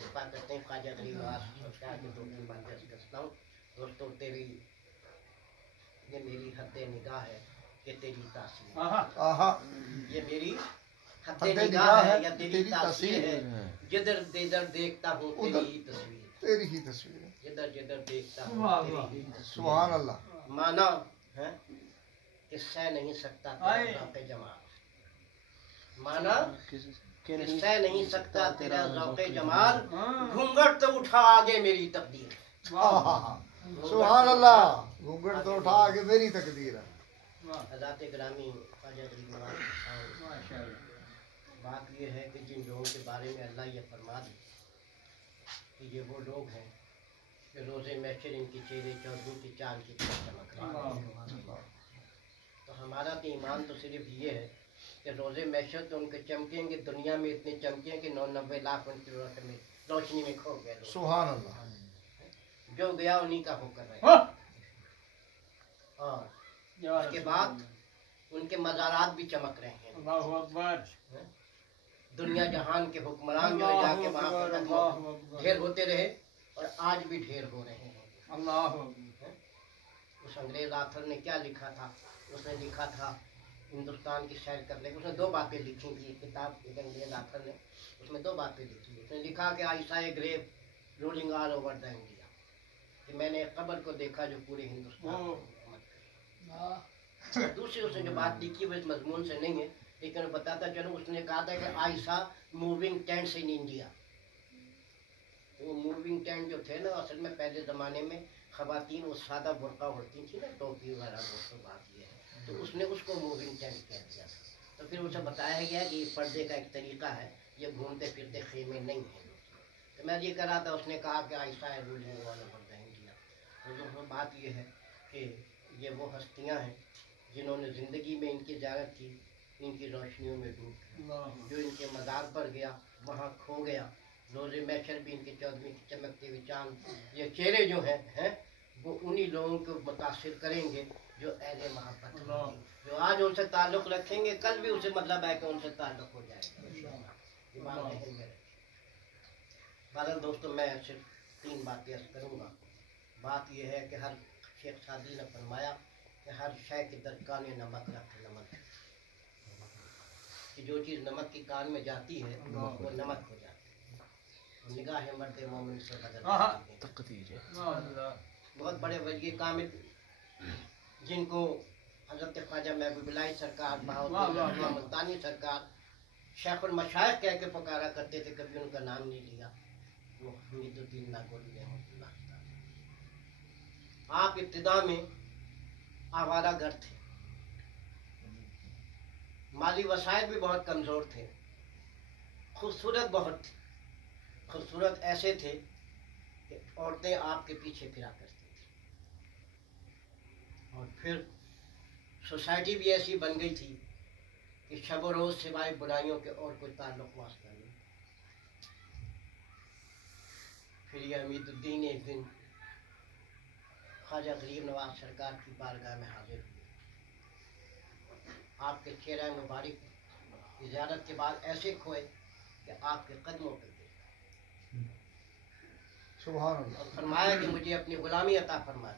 दफा करते हैं ख्वाजा गरीब नवाज सरकार के 2-3 बातें अर्ज करता हूँ। दोस्तों तेरी ये मेरी हद निगाह है कि तेरी तासीर, ये मेरी हद निगाह है या तेरी तासीर है, जिधर जिधर देखता हूँ तेरी ही तस्वीर, तेरी ही तस्वीर, जिधर जिधर देखता हूँ तेरी ही तस्वीर। सुभान अल्लाह। माना है कि सह नहीं सकता तेरा ज़ौक़े जमाल, माना कि सह नहीं सकता तेरा ज़ौक़े जमाल, घूंघट तो उठा आगे मेरी तकदीर। सुभान अल्लाह, घूंघट तो उठा आगे मेरी तकदीर है। हज़रात ग्रामी ख्वाजा गरीब नवाज, बात ये है कि जिन लोगों के बारे में अल्लाह ये फरमा दे कि ये वो लोग हैं कि रोज़े महशर इनके चेहरे चौधरी की चांद की तरह चमक रहे हैं। तो हमारा तो ईमान तो सिर्फ ये है कि रोज़े महशर तो उनके चमकेंगे, दुनिया में इतने चमके कि 99 लाख उनकी रोशनी में खो गए। सुभान अल्लाह, जो गया उन्हीं का होकर रहे। और उसके बाद उनके मज़ारात भी चमक रहे हैं। अल्लाहु अकबर। दुनिया जहान के हुक्मरान जो है जाके वहाँ पर ढेर होते रहे और आज भी ढेर हो रहे हैं। अल्लाह, उस अंग्रेज आथर ने क्या लिखा था? उसने लिखा था हिंदुस्तान की सैर करने, उसने 2 बातें लिखी थी किताब, एक अंग्रेज आथर ने, उसमें 2 बातें लिखी। उसने लिखा कि I saw a grave rolling all over the India, कि मैंने एक कब्र को देखा जो पूरे हिंदुस्तान को हुकूमत करे। दूसरी उसने जो बात लिखी वो इस मजमून से नहीं है, लेकिन बताता चलो, उसने कहा था कि आई सा मूविंग टेंट्स इन इंडिया। वो मूविंग टेंट जो थे ना, असल में पहले ज़माने में ख़वातीन वो सादा बुर्का उड़ती थी ना, टोपी वगैरह, दोस्तों बात ये है, तो उसने उसको मूविंग टेंट कह दिया। तो फिर उसे बताया गया कि पर्दे का एक तरीका है, ये घूमते फिरते खेमे नहीं है। तो मैं ये कह रहा था, उसने कहा कि ऐसा है ruling all over the India. तो दोस्तों बात ये है कि ये वो हस्तियाँ हैं जिन्होंने ज़िंदगी में इनकी ज़ियारत की, इनकी रोशनियों में डूब, जो इनके मज़ार पर गया वहाँ खो गया। रोज़े महशर भी इनके चौधरी की चमकते हुए चांद, ये चेहरे जो हैं वो उन्हीं लोगों को मुतासिर करेंगे जो अहले मोहब्बत, जो आज उनसे ताल्लुक़ रखेंगे, कल भी उसे मतलब है कि उनसे ताल्लुक़ हो जाएगा। बहरहाल दोस्तों, मैं सिर्फ 3 बातें अर्ज़ करूँगा। बात यह है कि हर शेख सादी ने फरमाया कि हर शय के दरकान नमक रख, नमक, कि जो चीज़ नमक की कान में जाती है वो नमक हो जाती है। निगाह मर्द मोमिन से बदल बहुत बड़े वली कामिल जिनको हज़रत ख्वाजा महबूबुल्लाह सरकार, बहाउद्दीन मुल्तानी सरकार शेखुल मशाइख कह के पुकारा करते थे, कभी उनका नाम नहीं लिया, वो हमीदुद्दीन नागौरी रहमतुल्लाह। आप इब्तिदा में आवारा घर थे, माली वसाइल भी बहुत कमज़ोर थे, खूबसूरत बहुत थे, खूबसूरत ऐसे थे कि औरतें आपके पीछे फिरा करती थी। और फिर सोसाइटी भी ऐसी बन गई थी कि शब व रोज़ सिवाय बुराइयों के और कोई ताल्लुक़ वास्ता नहीं। फिर ये हमीदुद्दीन एक दिन ख्वाजा गरीब नवाज सरकार की बारगाह में हाजिर हुए। आपके चेहरा मुबारक की ज़ियारत के बाद ऐसे खोए कि आपके कदमों पर गिरे। सुभान अल्लाह। और फरमाया कि मुझे अपनी गुलामी अता फरमा।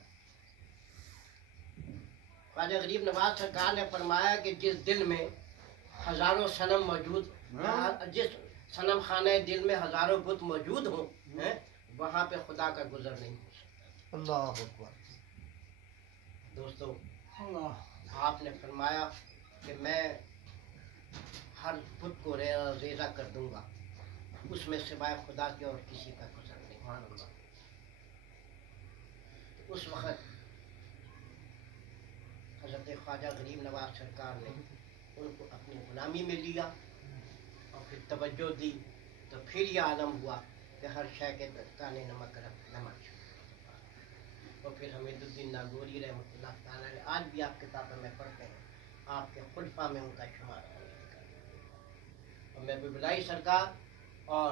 ख्वाजा गरीब नवाज सरकार ने फरमाया कि जिस दिल में हज़ारों सनम मौजूद, जिस सनम खाने दिल में हज़ारों बुत मौजूद हों, वहाँ पे खुदा का गुजर नहीं हो सकता। अल्लाह अकबर। दोस्तों, आपने फरमाया कि मैं हर बुत को रेज़ा कर दूंगा, उसमें सिवाय खुदा के और किसी का गुजर नहीं होगा। उस वक़्त हज़रत ख्वाजा गरीब नवाज सरकार ने उनको अपनी गुलामी में लिया और फिर तवज्जो दी। तो फिर यह आलम हुआ कि हर शय के काने नमक रख, नमक। और फिर हमीदुद्दीन नागौरी रहमतुल्लाह तआला अलैह, आज भी आप किताबों में पढ़ते हैं, आपके खुलफा में उनका शुमार है। और महबूबुल्लाह सरकार और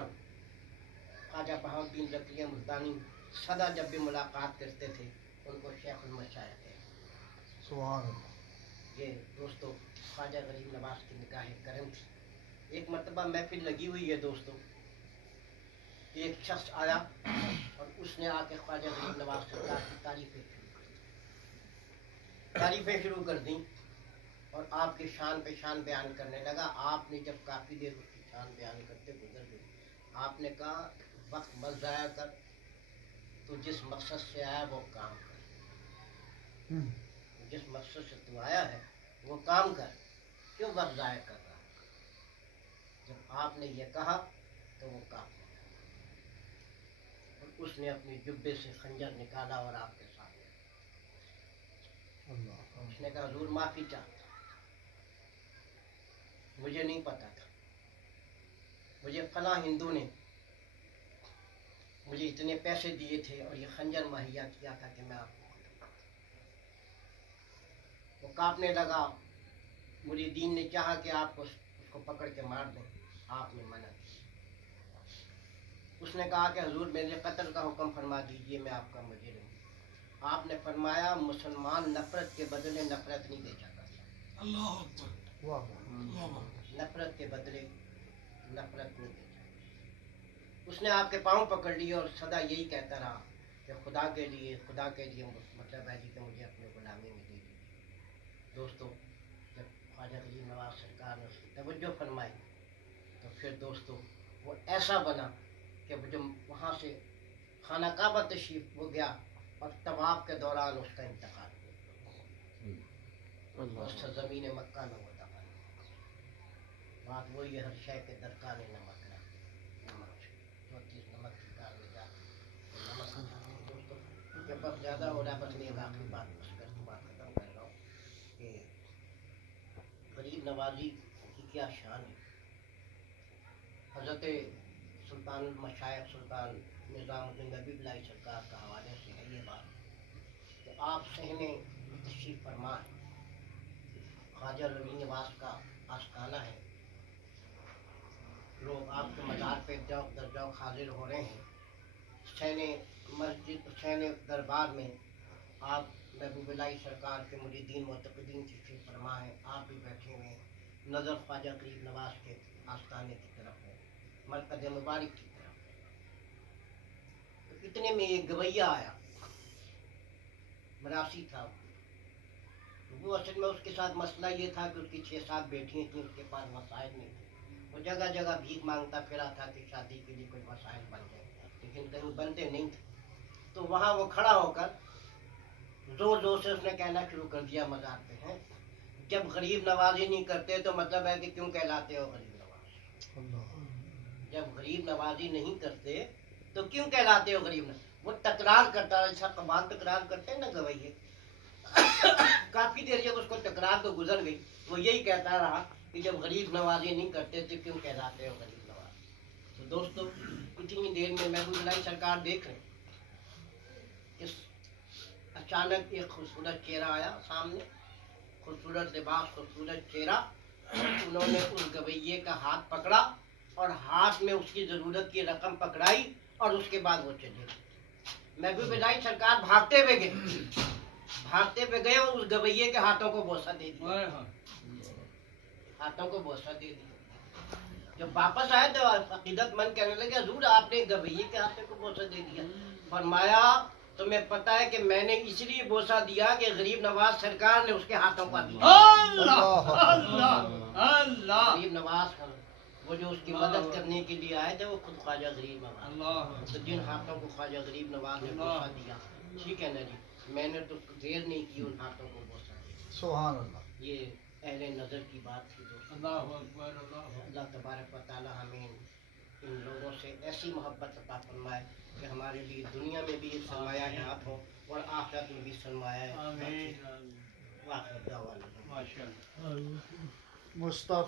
ख्वाजा बहाउद्दीन ज़किया मुल्तानी सदा जब भी मुलाकात करते थे उनको शेखुल मशाइख कहते। सुभान अल्लाह। ये दोस्तों ख्वाजा गरीब नवाज की निगाह करम थी। एक मरतबा महफिल लगी हुई है दोस्तों, ایک شخص آیا اور اس نے آ کے خواجہ غریب نواز سرکار کی تعریفیں شروع کر دیں اور آپ کی شان پہ شان بیان کرنے لگا. آپ نے جب کافی دیر اس کی شان بیان کرتے گزر گئی, آپ نے کہا وقت مت ضائع کر, تو جس مقصد سے آیا وہ کام کر, جس مقصد سے تو آیا ہے وہ کام کر, کیوں وقت ضائع کر رہا ہے. جب آپ نے یہ کہا تو وہ کام کیا, اور اس نے اپنی جبے سے خنجر نکالا اور آپ کے سامنے اس نے کہا حضور معافی چاہتا, مجھے نہیں پتا تھا, مجھے فلاں ہندو نے مجھے اتنے پیسے دیے تھے اور یہ خنجر مہیا کیا تھا کہ میں آپ کو. وہ کانپنے لگا. مریدین نے چاہا کہ آپ کو اس کو پکڑ کے مار دیں, آپ نے منع کیا. اس نے کہا کہ حضور میرے قتل کا حکم فرما دیجئے, میں آپ کا مجرم ہوں. آپ نے فرمایا مسلمان نفرت کے بدلے نفرت نہیں بیچا کرتا. اللہ اکبر. نفرت کے بدلے نفرت نہیں بیچا. اس نے آپ کے پاؤں پکڑ لیے اور سدا یہی کہتا رہا کہ خدا کے لیے مطلب ہے جی کہ مجھے اپنے غلامی میں دے دیجیے. دوستو, جب خواجہ غریب نواز سرکار نے اس کی توجہ فرمائی تو پھر دوستو وہ ایسا بنا کہ جب وہاں سے خانہ کعبہ تشریف ہو گیا اور طواف کے دوران اس کا انتقال ہوا. اس سے زمین مکہ نہ ہوتا. بات وہی ہے, ہر شے کے درکار نمک ہے. نمک کی کار میں جا کیونکہ وقت زیادہ ہو رہا ہے, بس میں آخری بات بات ختم کر رہا ہوں کہ غریب نوازی کی کیا شان ہے. حضرت سلطان المشائخ سلطان نظام الدین نبی بلائی سرکار کا حوالے سے ہے یہ بات کہ آپ صحن تشریف فرما ہے. خواجہ غریب نواز کا آستانہ ہے, لوگ آپ کے مزار پہ جوق در جوق حاضر ہو رہے ہیں. حسین دربار میں آپ محبوب الہی سرکار کے مریدین معتقدین تشریف فرما ہے, آپ بھی بیٹھے ہوئے ہیں. نظر خواجہ غریب نواز کے آستانے کی طرف ہے, مرکز مبارک کی طرف ہے. اتنے میں ایک گویا آیا, مراسی تھا. وہ اصل میں اس کے ساتھ مسئلہ یہ تھا کہ اس کی 6-7 بیٹیاں تھیں, اس کے پاس وسائل نہیں تھے. وہ جگہ جگہ بھیک مانگتا پھرا تھا کہ شادی کے لیے کوئی وسائل بن جائے, لیکن کہیں بنتے نہیں تھے. تو وہاں وہ کھڑا ہو کر زور زور سے اس نے کہنا شروع کر دیا مزار پہ ہیں, جب غریب نوازی نہیں کرتے تو مطلب ہے کہ کیوں کہلاتے ہو غریب نواز. جب غریب نوازی نہیں کرتے تو کیوں کہلاتے ہو غریب نواز. وہ تکرار کرتا, ایسا کمال تکرار کرتے ہیں نا گویے. کافی دیر جب اس کو تکرار تو گزر گئی, وہ یہی کہتا رہا کہ جب غریب نوازی نہیں کرتے تو کیوں کہلاتے ہو غریب نواز. تو دوستو اتنی دیر میں محبوب الہی سرکار دیکھ رہے کہ اچانک ایک خوبصورت چہرہ آیا سامنے, خوبصورت لباس, خوبصورت چہرہ. انہوں نے اس گویے کا ہاتھ پکڑا اور ہاتھ میں اس کی ضرورت کی رقم پکڑائی اور اس کے بعد وہ چلے گئے. محبوب الہی سرکار بھاگتے ہوئے گئے اور اس گویے کے ہاتھوں کو بوسہ دے دیا, ہاتھوں کو بوسہ دے دیا. جب واپس آئے تو عقیدت مند کہنے لگے حضور آپ نے گویے کے ہاتھوں کو بوسہ دے دیا. فرمایا تمہیں پتا ہے کہ میں نے اس لیے بوسہ دیا کہ غریب نواز سرکار نے اس کے ہاتھوں کا دیا. غریب نواز وہ جو اس کی مدد کرنے کے لیے آئے تھے وہ خود خواجہ غریب نواز, تو جن ہاتھوں کو خواجہ غریب نواز نے بوسہ دیا, ٹھیک ہے نا جی, میں نے تو دیر نہیں کی ان ہاتھوں کو بوسہ دیا. سبحان اللہ. یہ اہل نظر کی بات تھی دوستو. اللہ تبارک و تعالی ہمیں ان لوگوں سے ایسی محبت عطا فرمائے کہ ہمارے لیے دنیا میں بھی سرمایہ حیات ہو اور آخرت میں بھی سرمایہ. آمین. واخر دعوانا ماشاءاللہ. مصطفیٰ